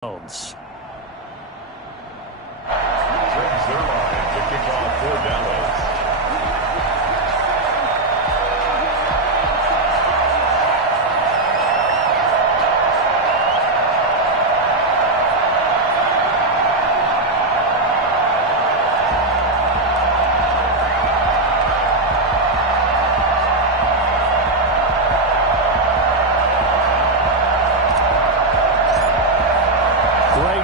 Browns. Brings their line to kick off for Dallas.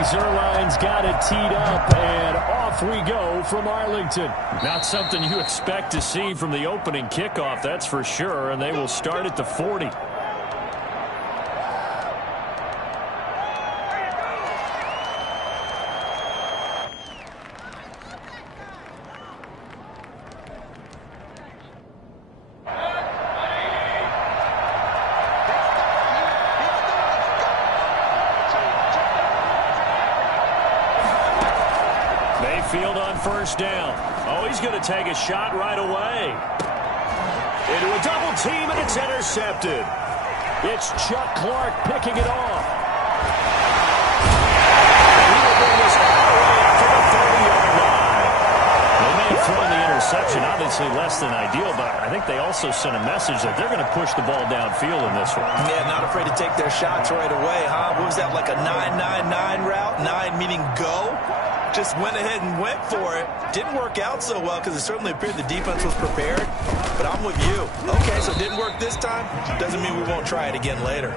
Zuerlein's got it teed up, and off we go from Arlington. Not something you expect to see from the opening kickoff, that's for sure, and they will start at the 40. Mayfield on first down. Oh, he's going to take a shot right away. Into a double team, and it's intercepted. It's Chuck Clark picking it off. He will bring this all the way up to the 30-yard line. They may have thrown the interception, obviously less than ideal, but I think they also sent a message that they're going to push the ball downfield in this one. Yeah, not afraid to take their shots right away, huh? What was that, like a 9-9-9 route? 9 meaning go? Just went ahead and went for it. Didn't work out so well because it certainly appeared the defense was prepared. But I'm with you. Okay, so it didn't work this time. Doesn't mean we won't try it again later.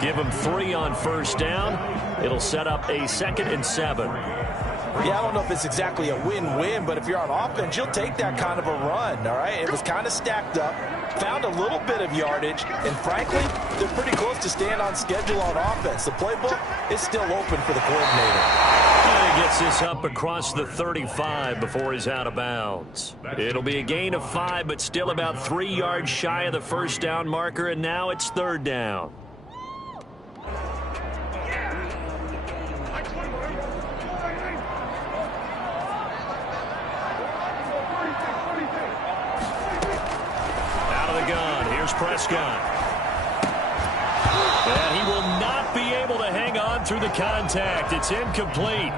Give them 3 on first down. It'll set up a 2nd and 7. Yeah, I don't know if it's exactly a win-win, but if you're on offense, you'll take that kind of a run, all right? It was kind of stacked up, found a little bit of yardage, and frankly, they're pretty close to staying on schedule on offense. The playbook is still open for the coordinator. And he gets this up across the 35 before he's out of bounds. It'll be a gain of 5, but still about 3 yards shy of the first down marker, and now it's 3rd down. Prescott. And he will not be able to hang on through the contact. It's incomplete.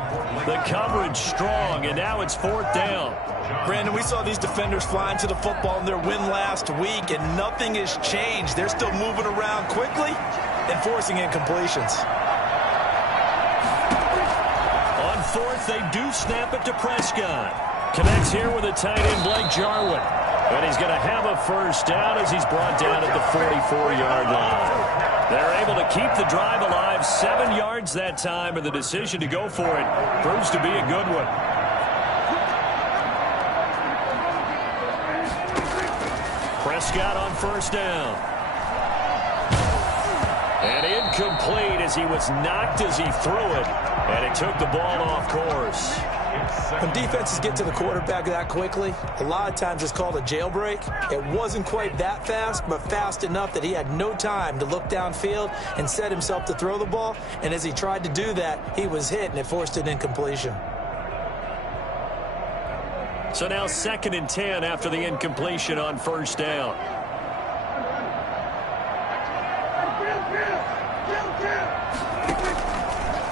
The coverage strong, and now it's 4th down. Brandon, we saw these defenders flying to the football in their win last week, and nothing has changed. They're still moving around quickly and forcing incompletions. On 4th, they do snap it to Prescott. Connects here with a tight end, Blake Jarwin. And he's going to have a first down as he's brought down at the 44-yard line. They're able to keep the drive alive, 7 yards that time, and the decision to go for it proves to be a good one. Prescott on first down. And incomplete as he was knocked as he threw it, and it took the ball off course. When defenses get to the quarterback that quickly, a lot of times it's called a jailbreak. It wasn't quite that fast, but fast enough that he had no time to look downfield and set himself to throw the ball. And as he tried to do that, he was hit, and it forced an incompletion. So now 2nd and 10 after the incompletion on first down.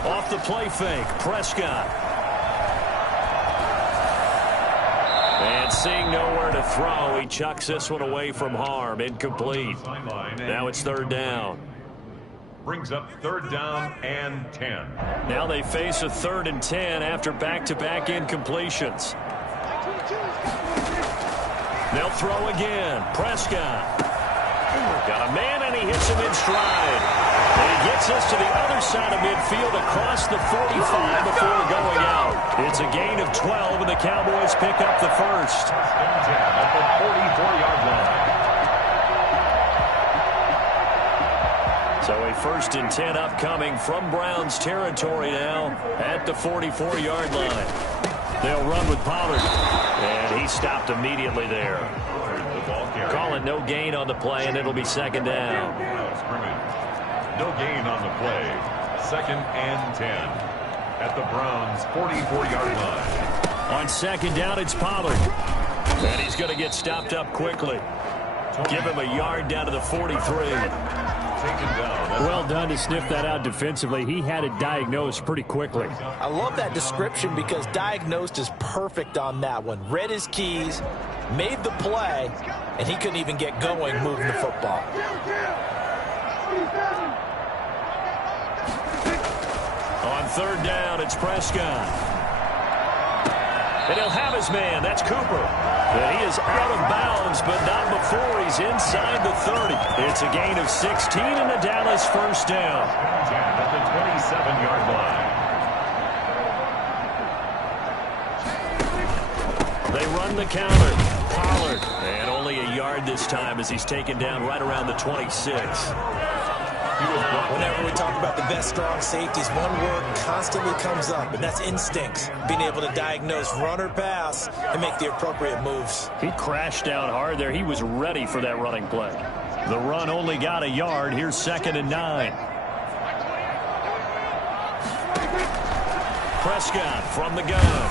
Off the play fake, Prescott. And seeing nowhere to throw, he chucks this one away from harm. Incomplete. Now it's 3rd down. Brings up 3rd down and 10. Now they face a 3rd and 10 after back-to-back incompletions. They'll throw again. Prescott. Got a man, and he hits him in stride. And he gets us to the other side of midfield across the 45 before going out. It's a gain of 12, and the Cowboys pick up the first. At the 44-yard line. So a 1st and 10 upcoming from Browns territory now at the 44-yard line. They'll run with Pollard, and he stopped immediately there. Call it no gain on the play, and it'll be 2nd down. No gain on the play. 2nd and 10 at the Browns' 44-yard line. On 2nd down, it's Pollard. And he's going to get stopped up quickly. Give him a yard down to the 43. taken down. Well done to sniff that out defensively. He had it diagnosed pretty quickly. I love that description because diagnosed is perfect on that one. Read his keys, made the play, and he couldn't even get going moving the football. On third down, it's Prescott. And he'll have his man. That's Cooper. And he is out of bounds, but not before he's inside the 30. It's a gain of 16 and a Dallas first down. At the 27-yard line. They run the counter. Pollard. And only a yard this time as he's taken down right around the 26. Whenever we talk about the best strong safeties, one word constantly comes up, and that's instincts. Being able to diagnose run or pass and make the appropriate moves. He crashed down hard there. He was ready for that running play. The run only got a yard. Here's 2nd and 9. Prescott from the gun.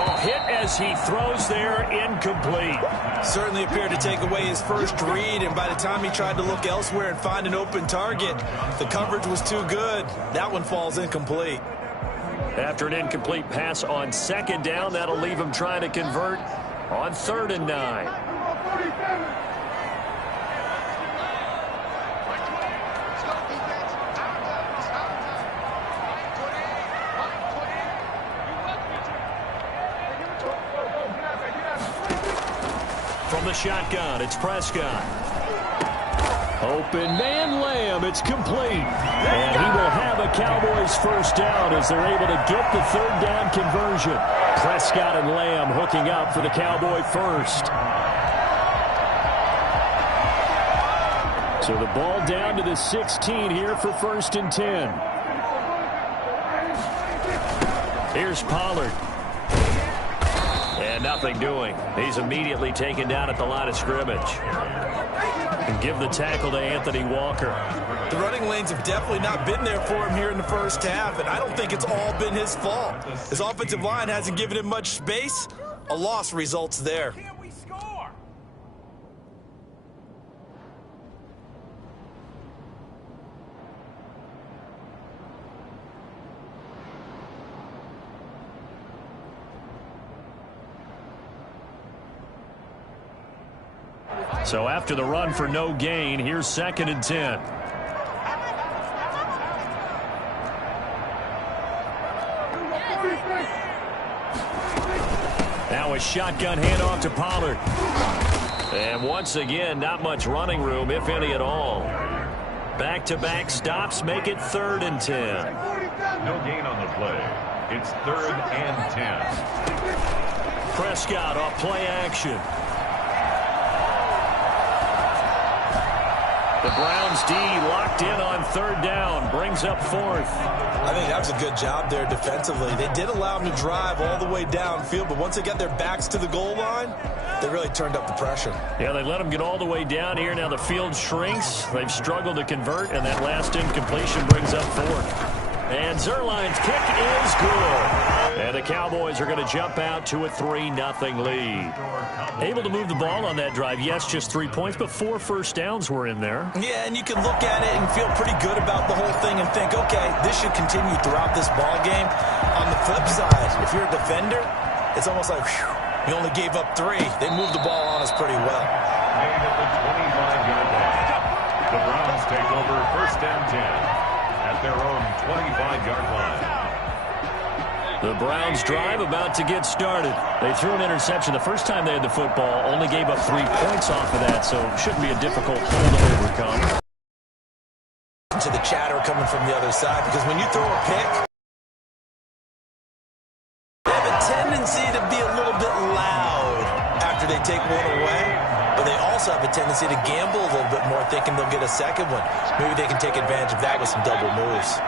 Oh, hit as he throws there, incomplete. Certainly appeared to take away his first read, and by the time he tried to look elsewhere and find an open target, the coverage was too good. That one falls incomplete. After an incomplete pass on 2nd down, that'll leave him trying to convert on 3rd and 9. From the shotgun, it's Prescott. Open man, Lamb. It's complete. And he will have a Cowboys first down as they're able to get the 3rd down conversion. Prescott and Lamb hooking up for the Cowboy first. So the ball down to the 16 here for 1st and 10. Here's Pollard. And nothing doing. He's immediately taken down at the line of scrimmage. And give the tackle to Anthony Walker. The running lanes have definitely not been there for him here in the first half, and I don't think it's all been his fault. His offensive line hasn't given him much space. A loss results there. So after the run for no gain, here's 2nd and 10. Now a shotgun handoff to Pollard. And once again, not much running room, if any at all. Back-to-back stops make it 3rd and 10. No gain on the play. It's 3rd and 10. Prescott off play action. The Browns D locked in on 3rd down, brings up 4th. I think that was a good job there defensively. They did allow him to drive all the way downfield, but once they got their backs to the goal line, they really turned up the pressure. Yeah, they let him get all the way down here. Now the field shrinks. They've struggled to convert, and that last incompletion brings up 4th. And Zuerlein's kick is good. And the Cowboys are going to jump out to a 3-0 lead. Able to move the ball on that drive. Yes, just 3 points, but 4 first downs were in there. Yeah, and you can look at it and feel pretty good about the whole thing and think, okay, this should continue throughout this ball game. On the flip side, if you're a defender, it's almost like, whew, you only gave up 3. They moved the ball on us pretty well. Made at the 25-yard line. The Browns take over 1st and 10 at their own 25-yard line. The Browns drive about to get started. They threw an interception the first time they had the football, only gave up 3 points off of that, so it shouldn't be a difficult hole to overcome. To the chatter coming from the other side, because when you throw a pick, they have a tendency to be a little bit loud after they take one away, but they also have a tendency to gamble a little bit more, thinking they'll get a second one. Maybe they can take advantage of that with some double moves.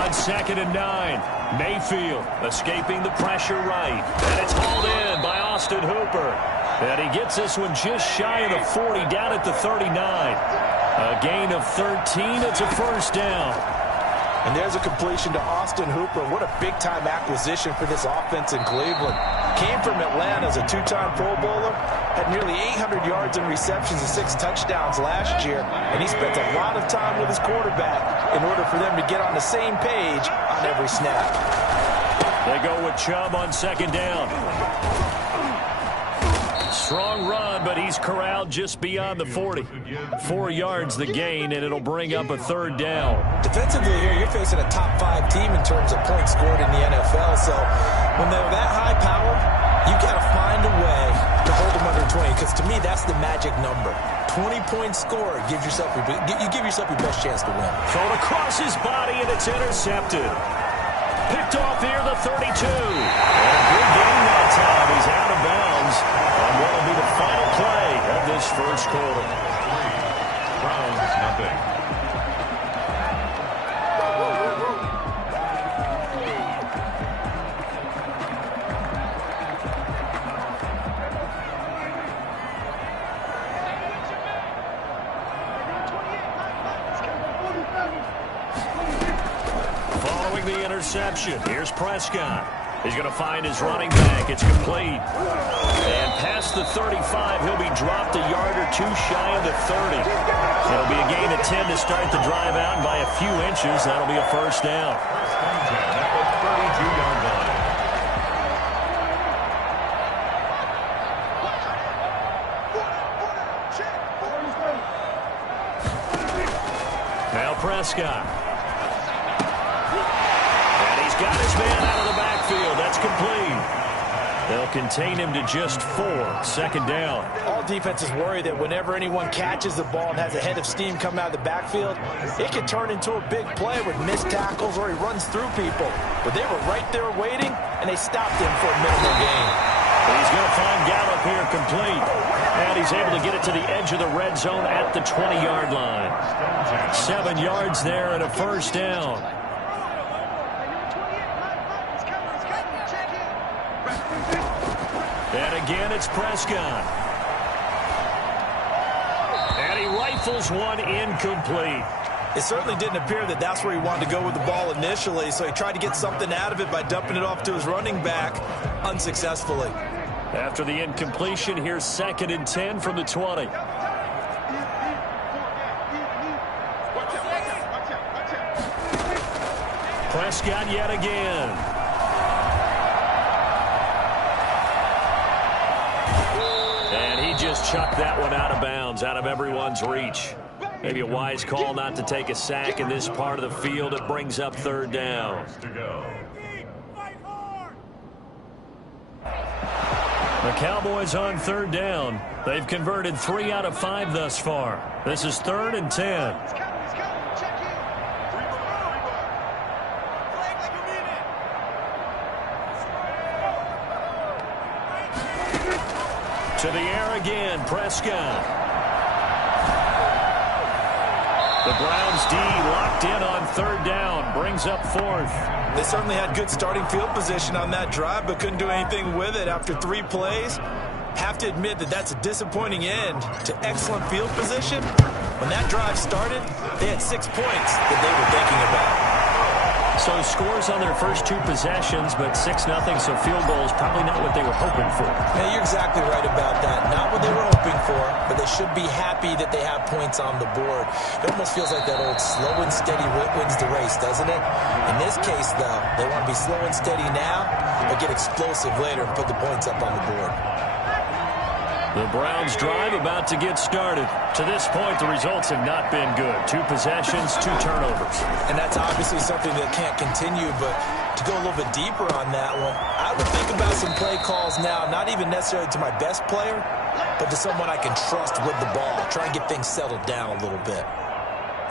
On 2nd and 9, Mayfield escaping the pressure right. And it's hauled in by Austin Hooper. And he gets this one just shy of the 40, down at the 39. A gain of 13. It's a first down. And there's a completion to Austin Hooper. What a big-time acquisition for this offense in Cleveland. Came from Atlanta as a 2-time Pro Bowler, had nearly 800 yards and receptions and 6 touchdowns last year, and he spent a lot of time with his quarterback in order for them to get on the same page on every snap. They go with Chubb on second down. Strong run, but he's corralled just beyond the 40. 4 yards the gain, and it'll bring up a third down. Defensively here, you're facing a top 5 team in terms of points scored in the NFL, so when they're that high power, you got to find a way to hold them under 20, because to me, that's the magic number. 20 points scored, you give yourself your best chance to win. Thrown across his body, and it's intercepted. Picked off here, the 32. And a good game that time. He's out of bounds on what will be the final play of this first quarter. Browns, nothing. The interception. Here's Prescott. He's going to find his running back. It's complete. And past the 35, he'll be dropped a yard or two shy of the 30. It'll be a gain of 10 to start the drive out, and by a few inches, that'll be a first down. At the 32-yard line. Now Prescott. Got his man out of the backfield. That's complete. They'll contain him to just 4. Second down. All defenses worry that whenever anyone catches the ball and has a head of steam coming out of the backfield, it can turn into a big play with missed tackles or he runs through people. But they were right there waiting, and they stopped him for a minimal gain. He's going to find Gallup here complete. And he's able to get it to the edge of the red zone at the 20-yard line. 7 yards there and a first down. And again, it's Prescott. And he rifles one incomplete. It certainly didn't appear that that's where he wanted to go with the ball initially, so he tried to get something out of it by dumping it off to his running back unsuccessfully. After the incompletion, here's 2nd and 10 from the 20. Prescott yet again. Just chucked that one out of bounds, out of everyone's reach. Maybe a wise call not to take a sack in this part of the field. It brings up third down. The Cowboys on third down. They've converted 3 out of 5 thus far. This is 3rd and 10. To the air again, Prescott. The Browns D locked in on third down, brings up 4th. They certainly had good starting field position on that drive, but couldn't do anything with it after 3 plays. Have to admit that that's a disappointing end to excellent field position. When that drive started, they had 6 points that they were thinking about. So scores on their first 2 possessions, but 6-0, so field goal is probably not what they were hoping for. Yeah, you're exactly right about that. Not what they were hoping for, but they should be happy that they have points on the board. It almost feels like that old slow and steady wins the race, doesn't it? In this case, though, they want to be slow and steady now, but get explosive later and put the points up on the board. The Browns drive about to get started. To this point, the results have not been good. 2 possessions, 2 turnovers. And that's obviously something that can't continue, but to go a little bit deeper on that one, I would think about some play calls now, not even necessarily to my best player, but to someone I can trust with the ball, try and get things settled down a little bit.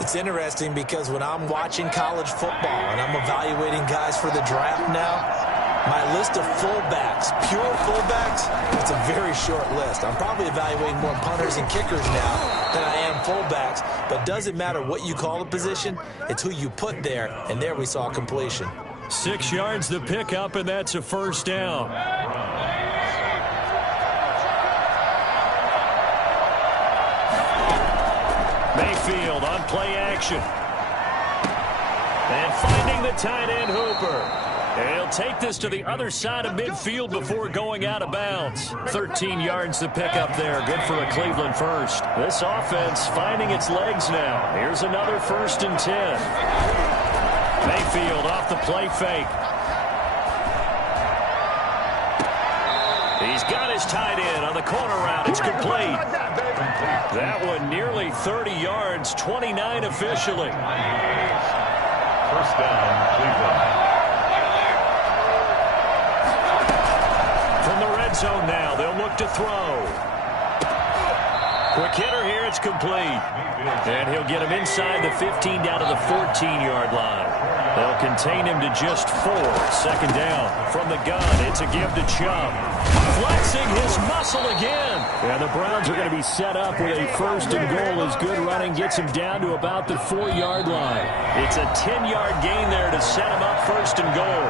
It's interesting because when I'm watching college football and I'm evaluating guys for the draft now, my list of fullbacks, pure fullbacks, it's a very short list. I'm probably evaluating more punters and kickers now than I am fullbacks, but it doesn't matter what you call the position, it's who you put there, and there we saw completion. 6 yards the pickup, and that's a first down. Mayfield on play action. And finding the tight end Hooper. And he'll take this to the other side of midfield before going out of bounds. 13 yards to pick up there. Good for a Cleveland first. This offense finding its legs now. Here's another 1st and 10. Mayfield off the play fake. He's got his tight end on the corner route. It's complete. That one nearly 30 yards, 29 officially. First down, Cleveland. From the red zone now, they'll look to throw. Quick hitter here, it's complete. And he'll get him inside the 15 down to the 14-yard line. They'll contain him to just 4. Second down from the gun. It's a give to Chubb. Flexing his muscle again. And the Browns are going to be set up with a 1st and goal as good running gets him down to about the 4-yard line. It's a 10-yard gain there to set him up 1st and goal.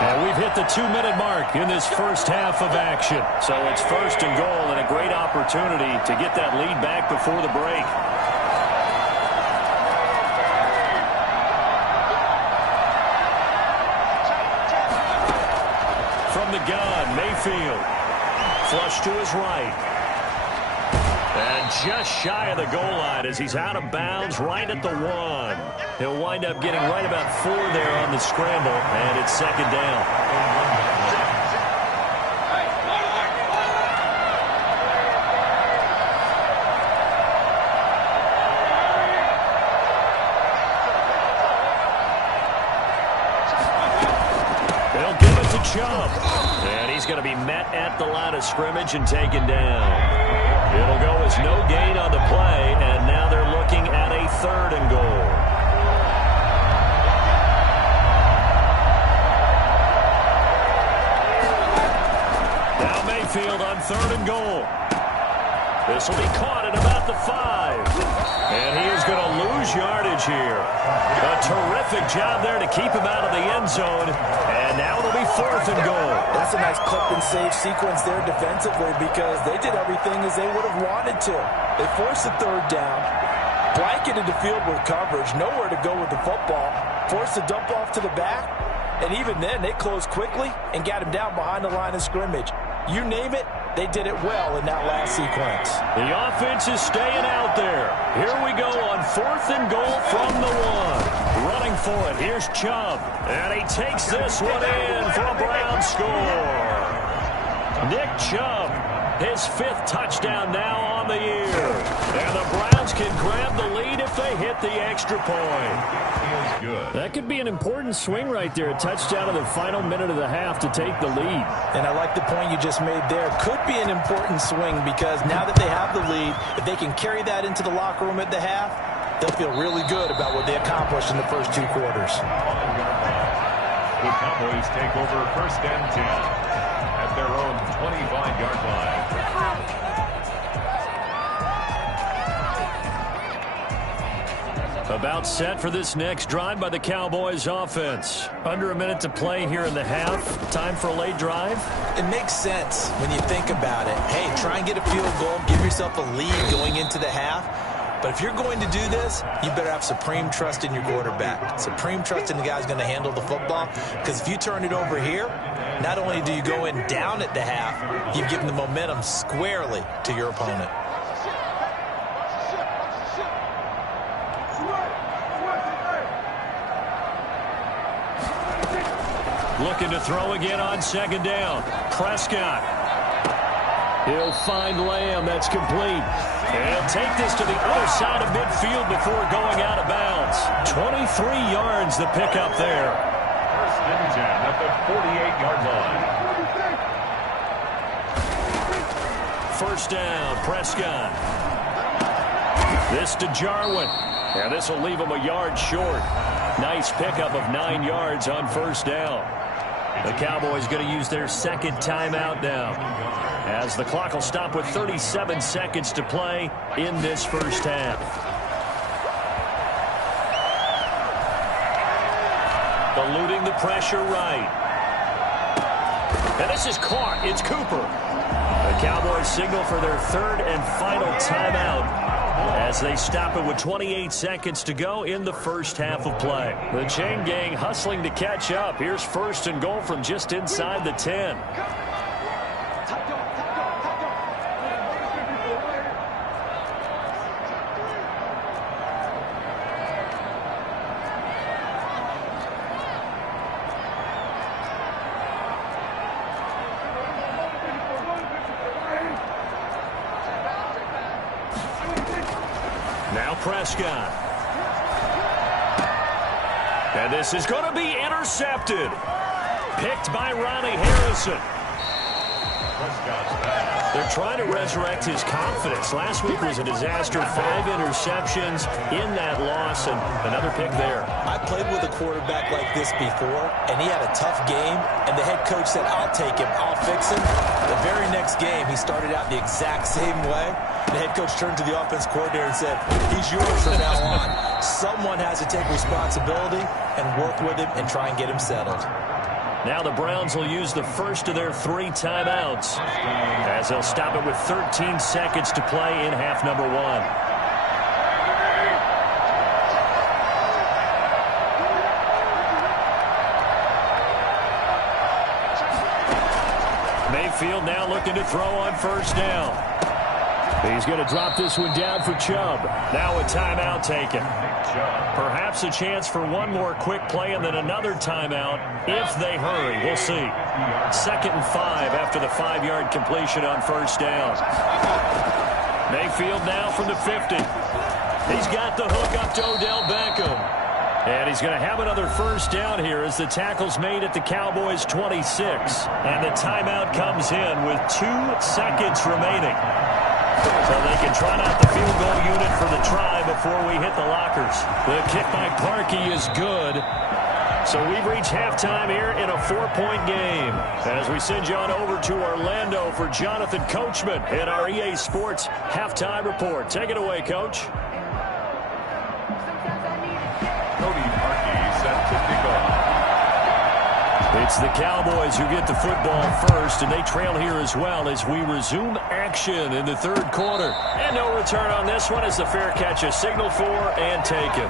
And we've hit the 2-minute mark in this first half of action. So it's 1st and goal and a great opportunity to get that lead back before the break. From the gun, Mayfield. Flush to his right. And just shy of the goal line as he's out of bounds right at the 1. He'll wind up getting right about 4 there on the scramble, and it's second down. They'll give it to Chubb. And he's going to be met at the line of scrimmage and taken down. It'll go as no gain on the play, and now they're looking at a 3rd and goal. Now Mayfield on 3rd and goal. This will be caught at about the 5. And he is going to lose yardage here. A terrific job there to keep him out of the end zone. And now it'll be 4th and goal. That's a nice clip and save sequence there defensively because they did everything as they would have wanted to. They forced the 3rd down, blanketed the field with coverage, nowhere to go with the football, forced the dump off to the back, and even then they closed quickly and got him down behind the line of scrimmage. You name it, they did it well in that last sequence. The offense is staying out there. Here we go on 4th and goal from the 1. Running for it, here's Chubb. And he takes this one in for a Brown score. Nick Chubb, his 5th touchdown now on the year. And the Browns can grab the lead if they hit the extra point. Good. That could be an important swing right there. A touchdown in the final minute of the half to take the lead. And I like the point you just made there. Could be an important swing because now that they have the lead, if they can carry that into the locker room at the half, they'll feel really good about what they accomplished in the first 2 quarters. The Cowboys take over 1st and 10 at their own 25-yard line. About set for this next drive by the Cowboys offense. Under a minute to play here in the half. Time for a late drive. It makes sense when you think about it. Hey, try and get a field goal. Give yourself a lead going into the half. But if you're going to do this, you better have supreme trust in your quarterback. Supreme trust in the guy who's going to handle the football. Because if you turn it over here, not only do you go in down at the half, you've given the momentum squarely to your opponent. Looking to throw again on 2nd down. Prescott. He'll find Lamb. That's complete. He'll take this to the other side of midfield before going out of bounds. 23 yards the pickup there. 1st and 10 at the 48-yard line. 1st down, Prescott. This to Jarwin. And this will leave him a yard short. Nice pickup of 9 yards on 1st down. The Cowboys going to use their 2nd timeout now, as the clock will stop with 37 seconds to play in this first half. Eluding the pressure right. And this is caught. It's Cooper. The Cowboys signal for their 3rd and final timeout as they stop it with 28 seconds to go in the first half of play. The chain gang hustling to catch up. Here's first and goal from just inside the 10. Now Prescott. And this is going to be intercepted. Picked by Ronnie Harrison. They're trying to resurrect his confidence. Last week was a disaster. 5 interceptions in that loss, and another pick there. I played with a quarterback like this before, and he had a tough game, and the head coach said, I'll take him, I'll fix him. The very next game, he started out the exact same way. The head coach turned to the offense coordinator and said, he's yours from now on. Someone has to take responsibility and work with him and try and get him settled. Now the Browns will use the first of their 3 timeouts as they'll stop it with 13 seconds to play in half number 1. Mayfield now looking to throw on first down. He's going to drop this one down for Chubb. Now a timeout taken. Perhaps a chance for one more quick play and then another timeout if they hurry. We'll see. 2nd and 5 after the 5-yard completion on first down. Mayfield now from the 50. He's got the hook up to Odell Beckham. And he's going to have another first down here as the tackle's made at the Cowboys' 26. And the timeout comes in with 2 seconds remaining. So they can try out the field goal unit for the try before we hit the lockers. The kick by Parkey is good. So we've reached halftime here in a 4-point game. As we send you on over to Orlando for Jonathan Coachman in our EA Sports Halftime Report. Take it away, Coach. Cody Parkey set to kick off. It's the Cowboys who get the football first, and they trail here as well as we resume action in the 3rd quarter. And no return on this one as the fair catch is signaled for and taken.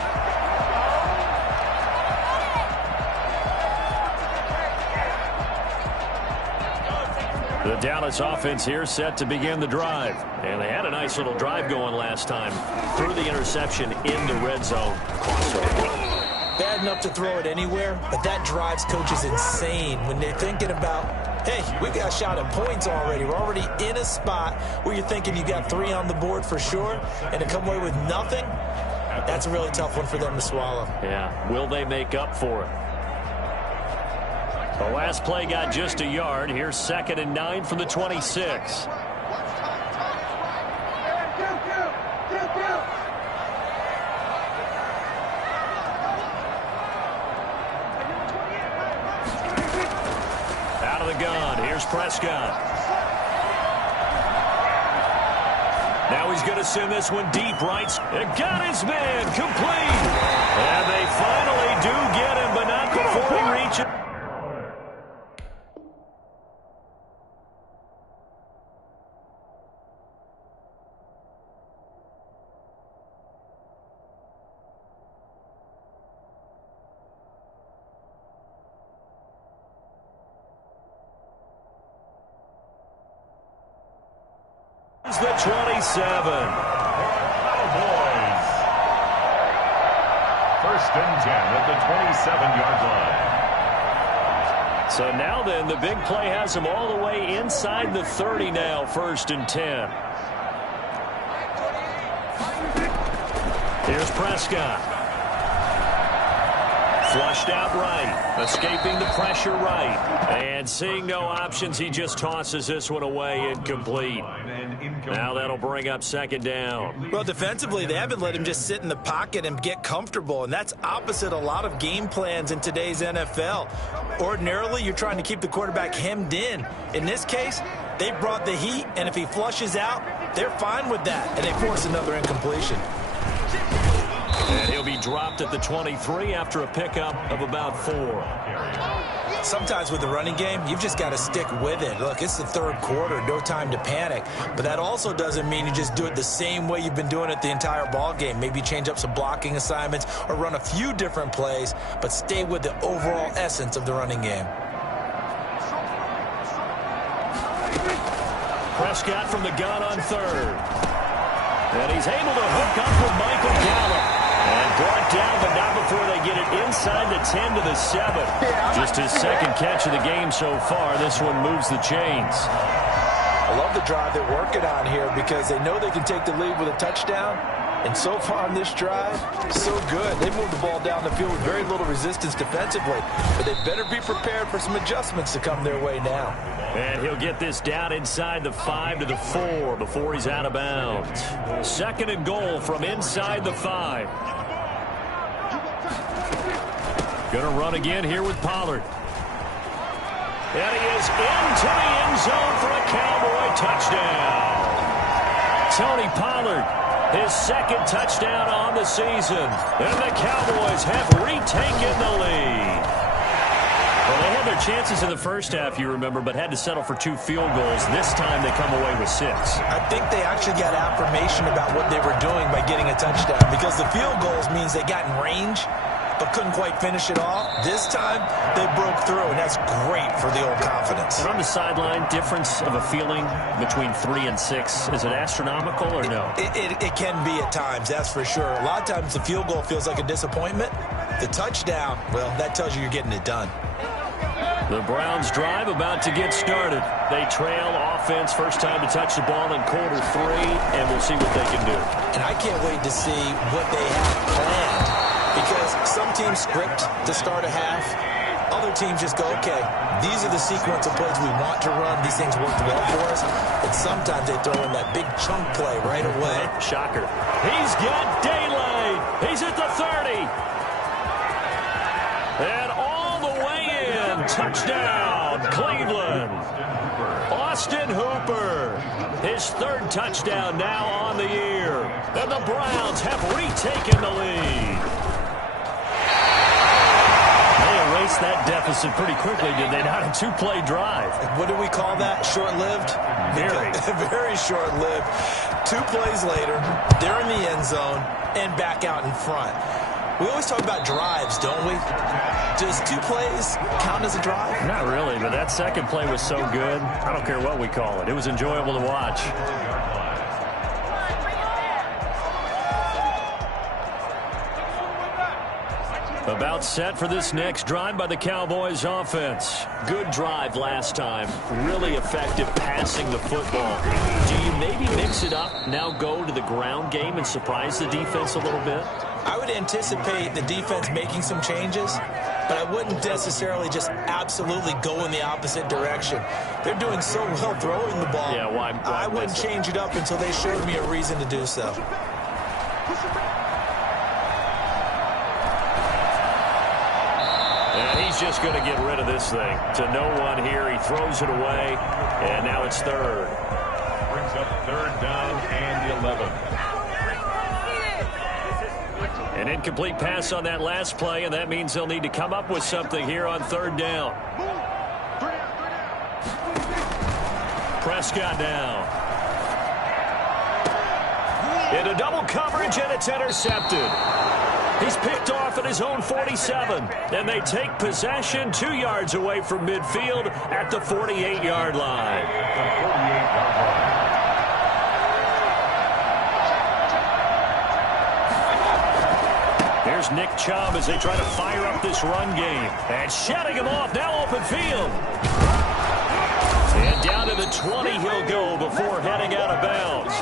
The Dallas offense here set to begin the drive. And they had a nice little drive going last time. Threw the interception in the red zone. Bad enough to throw it anywhere, but that drives coaches insane when they're thinking about, hey, we've got a shot at points already. We're already in a spot where you're thinking you got 3 on the board for sure, and to come away with nothing, that's a really tough one for them to swallow. Yeah, will they make up for it? The last play got just a yard. Here's 2nd and 9 from the 26. Out of the gun. Here's Prescott. Now he's going to send this one deep right. It got his man complete. And they finally do get him, but not before he reaches. The 27. Cowboys. 1st and 10 at the 27-yard line. So now then, the big play has him all the way inside the 30 now, 1st and 10. Here's Prescott. Flushed out right, escaping the pressure right. And seeing no options, he just tosses this one away incomplete. Now that'll bring up 2nd down. Well, defensively, they haven't let him just sit in the pocket and get comfortable, and that's opposite a lot of game plans in today's NFL. Ordinarily, you're trying to keep the quarterback hemmed in. In this case, they brought the heat, and if he flushes out, they're fine with that, and they force another incompletion. And he'll be dropped at the 23 after a pickup of about 4. Sometimes with the running game, you've just got to stick with it. Look, it's the third quarter, no time to panic. But that also doesn't mean you just do it the same way you've been doing it the entire ball game. Maybe change up some blocking assignments or run a few different plays, but stay with the overall essence of the running game. Prescott from the gun on third. And he's able to hook up with Michael Gallup. And brought down, but not before they get it inside the 10 to the 7. Just his second catch of the game so far. This one moves the chains. I love the drive they're working on here because they know they can take the lead with a touchdown. And so far on this drive, so good. They moved the ball down the field with very little resistance defensively. But they better be prepared for some adjustments to come their way now. And he'll get this down inside the 5 to the 4 before he's out of bounds. Second and goal from inside the 5. Going to run again here with Pollard. And he is into the end zone for a Cowboy touchdown. Tony Pollard, his second touchdown on the season. And the Cowboys have retaken the lead. Well, they had their chances in the first half, you remember, but had to settle for 2 field goals. This time they come away with 6. I think they actually got affirmation about what they were doing by getting a touchdown because the field goals means they got in range but couldn't quite finish it off. This time, they broke through, and that's great for the old confidence. And on the sideline, difference of a feeling between 3 and 6, is it astronomical or no? It can be at times, that's for sure. A lot of times the field goal feels like a disappointment. The touchdown, well, that tells you you're getting it done. The Browns drive about to get started. They trail offense, first time to touch the ball in quarter 3, and we'll see what they can do. And I can't wait to see what they have planned. Because some teams script to start a half. Other teams just go, okay, these are the sequence of plays we want to run. These things worked well for us. And sometimes they throw in that big chunk play right away. Shocker. He's got daylight. He's at the 30. And all the way in. Touchdown, Cleveland. Austin Hooper. His third touchdown now on the year. And the Browns have retaken the lead. That deficit pretty quickly, did they not? A 2-play drive. What do we call that? Short-lived? Very. Very short-lived. 2 plays later, they're in the end zone and back out in front. We always talk about drives, don't we? Does 2 plays count as a drive? Not really, but that second play was so good. I don't care what we call it. It was enjoyable to watch. About set for this next drive by the Cowboys offense. Good drive last time. Really effective passing the football. Do you maybe mix it up, now go to the ground game and surprise the defense a little bit? I would anticipate the defense making some changes, but I wouldn't necessarily just absolutely go in the opposite direction. They're doing so well throwing the ball. Yeah, why I wouldn't change it up until they showed me a reason to do so. He's just going to get rid of this thing. To no one here. He throws it away, and now it's third. Brings up third down and 11. An incomplete pass on that last play, and that means they'll need to come up with something here on third down. Prescott now. Into double coverage, and it's intercepted. He's picked off at his own 47, and they take possession 2 yards away from midfield at the 48-yard line. Here's Nick Chubb as they try to fire up this run game. And shutting him off, now open field. And down to the 20 he'll go before heading out of bounds.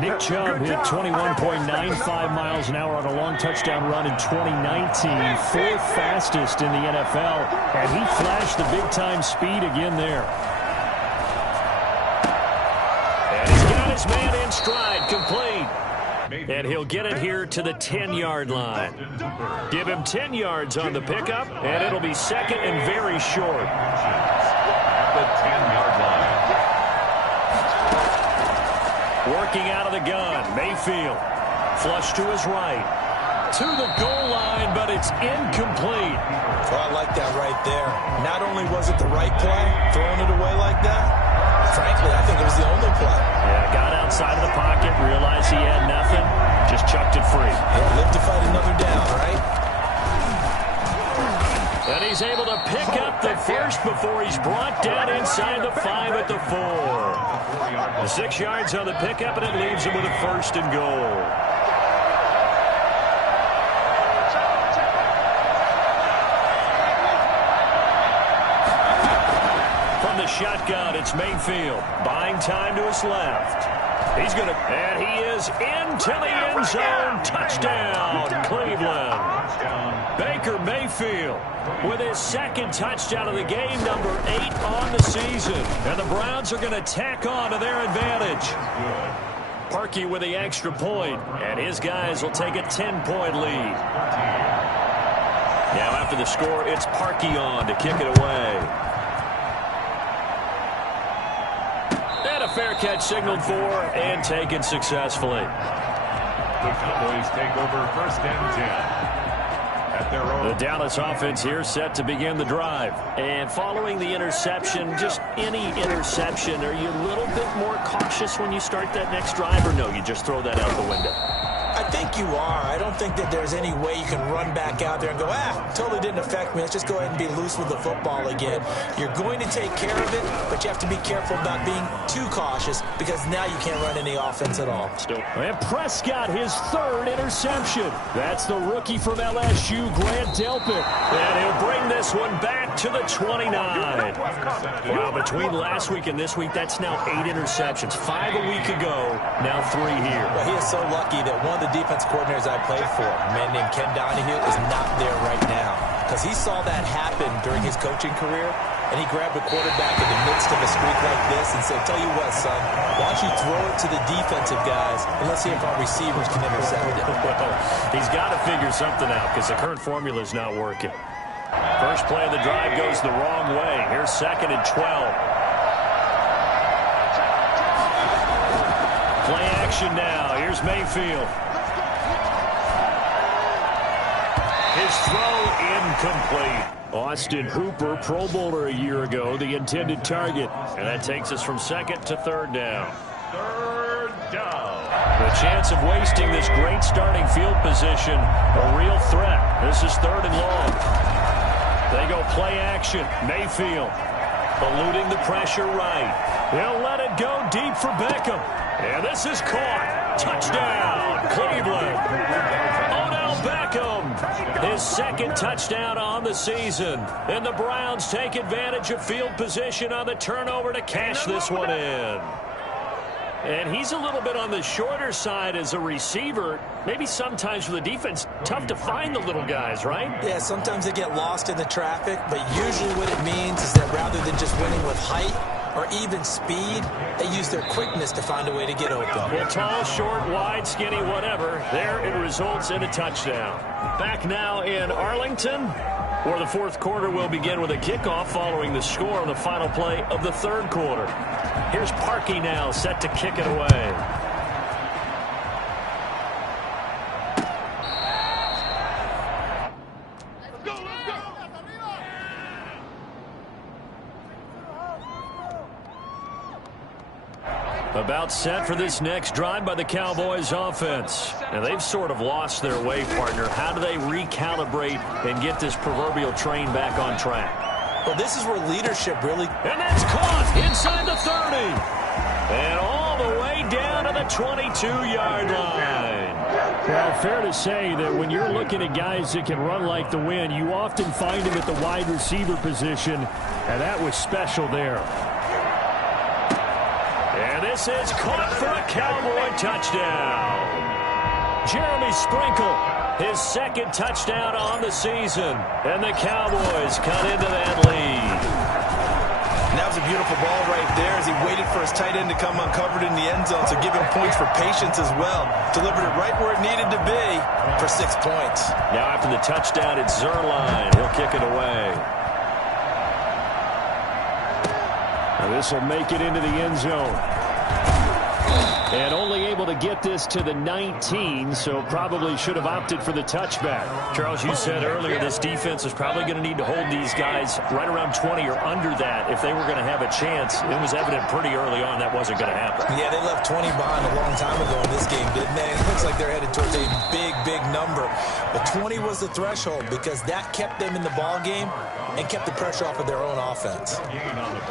Nick Chubb hit 21.95 miles an hour on a long touchdown run in 2019, 4th fastest in the NFL, and he flashed the big-time speed again there. And he's got his man in stride, complete. And he'll get it here to the 10-yard line. Give him 10 yards on the pickup, and it'll be second and very short. The 10-yard line. Working out of the gun, Mayfield. Flush to his right. to the goal line, but it's incomplete. Well, I like that right there. Not only was it the right play, throwing it away like that, frankly, I think it was the only play. Yeah, got outside of the pocket, realized he had nothing, just chucked it free. He'll live to fight another down, right? And he's able to pick up the first before he's brought down inside the 5 at the 4. The 6 yards on the pickup, and it leaves him with a first and goal. From the shotgun, it's Mayfield. Buying time to his left. He's going to, and he is into the end zone. Touchdown, Cleveland. Baker Mayfield with his second touchdown of the game, number 8 on the season. And the Browns are going to tack on to their advantage. Parkey with the extra point, and his guys will take a 10-point lead. Now after the score, it's Parkey on to kick it away. And a fair catch signaled for and taken successfully. The Cowboys take over first and 10. The Dallas offense here set to begin the drive. And following the interception, just any interception, are you a little bit more cautious when you start that next drive, or no, you just throw that out the window? I think you are. I don't think that there's any way you can run back out there and go, totally didn't affect me. Let's just go ahead and be loose with the football again. You're going to take care of it, but you have to be careful about being too cautious because now you can't run any offense at all. And Prescott, his 3rd interception. That's the rookie from LSU, Grant Delpit. And he'll bring this one back to the 29. Well, between last week and this week, that's now 8 interceptions. 5 a week ago, now 3 here. Well, he is so lucky that one of the defense coordinators I played for, a man named Ken Donahue, is not there right now. Because he saw that happen during his coaching career, and he grabbed a quarterback in the midst of a streak like this and said, tell you what, son, why don't you throw it to the defensive guys, and let's see if our receivers can intercept it. He's got to figure something out because the current formula is not working. First play of the drive goes the wrong way. Here's 2nd and 12. Play action now. Here's Mayfield. His throw incomplete. Austin Hooper, Pro Bowler a year ago, the intended target. And that takes us from 2nd to 3rd down. 3rd down. The chance of wasting this great starting field position, a real threat. This is 3rd and long. They go play action. Mayfield eluding the pressure right. He'll let it go deep for Beckham. And this is caught. Touchdown, Cleveland. Odell Beckham, his 2nd touchdown on the season. And the Browns take advantage of field position on the turnover to cash this one in. And he's a little bit on the shorter side as a receiver. Maybe sometimes for the defense, tough to find the little guys, right? Yeah, sometimes they get lost in the traffic, but usually what it means is that rather than just winning with height or even speed, they use their quickness to find a way to get open. Well, tall, short, wide, skinny, whatever, there it results in a touchdown. Back now in Arlington, where the 4th quarter will begin with a kickoff following the score on the final play of the 3rd quarter. Here's Parkey now, set to kick it away. About set for this next drive by the Cowboys offense. And they've sort of lost their way, partner. How do they recalibrate and get this proverbial train back on track? Well, this is where leadership really... And that's caught inside the 30. And all the way down to the 22-yard line. Well, fair to say that when you're looking at guys that can run like the wind, you often find them at the wide receiver position, and that was special there. And this is caught for a Cowboy touchdown. Jeremy Sprinkle, his 2nd touchdown on the season. And the Cowboys cut into that lead. And that was a beautiful ball right there as he waited for his tight end to come uncovered in the end zone, so give him points for patience as well. Delivered it right where it needed to be for 6 points. Now after the touchdown, it's Zuerlein. He'll kick it away. Now this will make it into the end zone. And only able to get this to the 19, so probably should have opted for the touchback. Charles, you said earlier this defense is probably going to need to hold these guys right around 20 or under that if they were going to have a chance. It was evident pretty early on that wasn't going to happen. Yeah, they left 20 behind a long time ago in this game, didn't they? It looks like they're headed towards a big number. But 20 was the threshold because that kept them in the ball game and kept the pressure off of their own offense.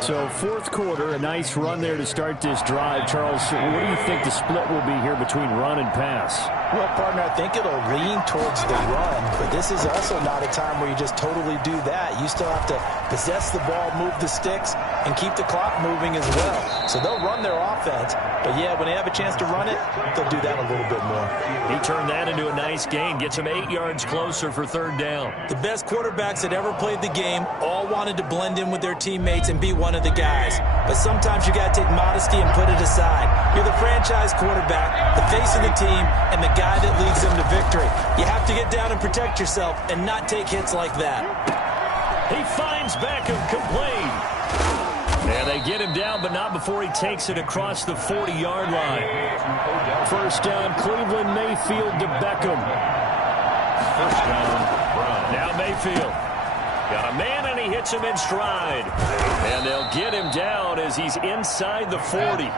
So fourth quarter, a nice run there to start this drive. Charles, what do you think the split will be here between run and pass? Well, partner, I think it'll lean towards the run, but this is also not a time where you just totally do that. You still have to possess the ball, move the sticks, and keep the clock moving as well. So they'll run their offense, but yeah, when they have a chance to run it, they'll do that a little bit more. He turned that into a nice gain, gets him 8 yards closer for third down. The best quarterbacks that ever played the game all wanted to blend in with their teammates and be one of the guys. But sometimes you got to take modesty and put it aside. You're the franchise quarterback, the face of the team, and the guy that leads them to victory. You have to get down and protect yourself and not take hits like that. He finds Beckham complete. And they get him down, but not before he takes it across the 40-yard line. First down, Cleveland. Mayfield to Beckham. First down, Brown. Now Mayfield. Got a man, and he hits him in stride. And they'll get him down as he's inside the 40.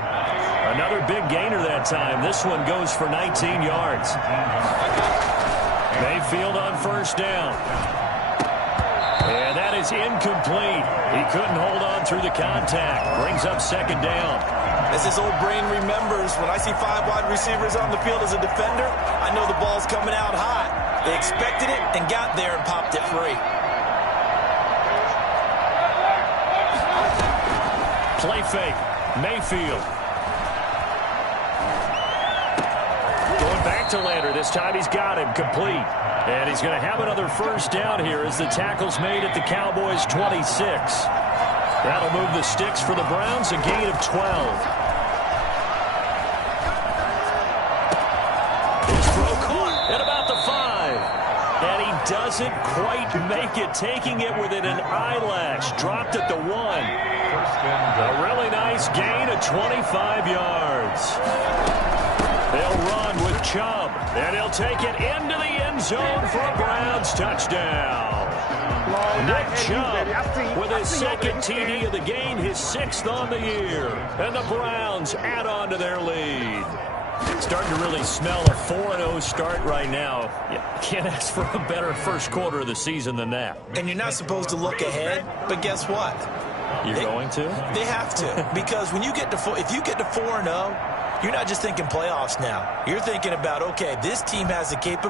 Another big gainer that time. This one goes for 19 yards. Mayfield on first down. And that is incomplete. He couldn't hold on through the contact. Brings up second down. As his old brain remembers, when I see 5 wide receivers on the field as a defender, I know the ball's coming out hot. They expected it and got there and popped it free. Play fake. Mayfield. Going back to Lander. This time he's got him complete. And he's going to have another first down here as the tackle's made at the Cowboys' 26. That'll move the sticks for the Browns, a gain of 12. His throw caught at about the 5. And he doesn't quite make it, taking it within an eyelash. Dropped at the 1. A really nice gain of 25 yards. They'll run with Chubb, and he'll take it into the end zone for a Browns touchdown. Nick Chubb with his second TD of the game, his 6th on the year. And the Browns add on to their lead. Starting to really smell a 4-0 start right now. You can't ask for a better first quarter of the season than that. And you're not supposed to look ahead, but guess what? You're going to? They have to, because when you get to if you get to 4-0, you're not just thinking playoffs now. You're thinking about, okay, this team has the capability